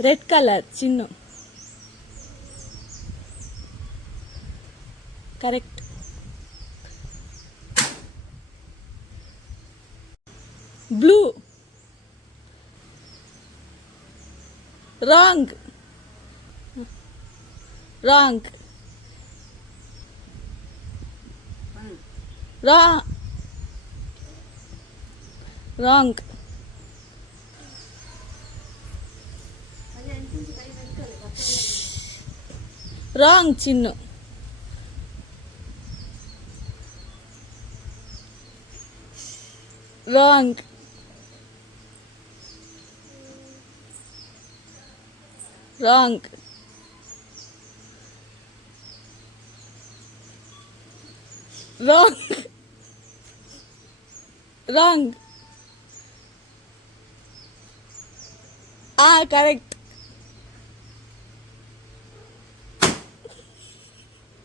Red colour Chinnu. Correct. Blue. Wrong. Wrong. Wrong. Wrong Chinnu. Wrong. Wrong. Wrong. Wrong. Correct.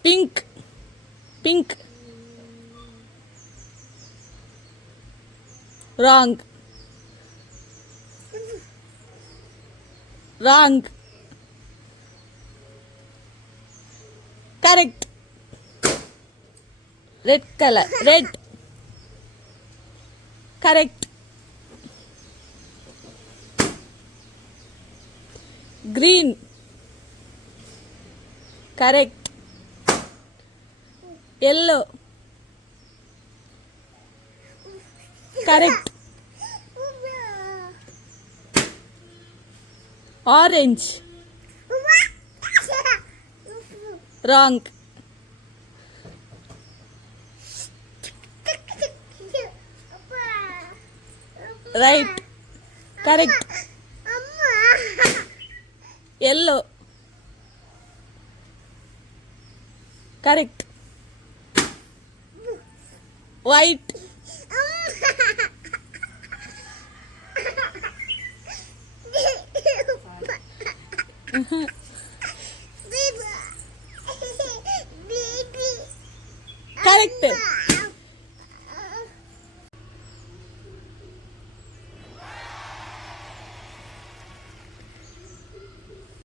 Pink. Pink. Wrong. Wrong. Correct. Red colour. Red. Correct. Green. Correct. Yellow. Correct. Orange. Wrong. Right. Correct. Yellow. Correct. White. Correct.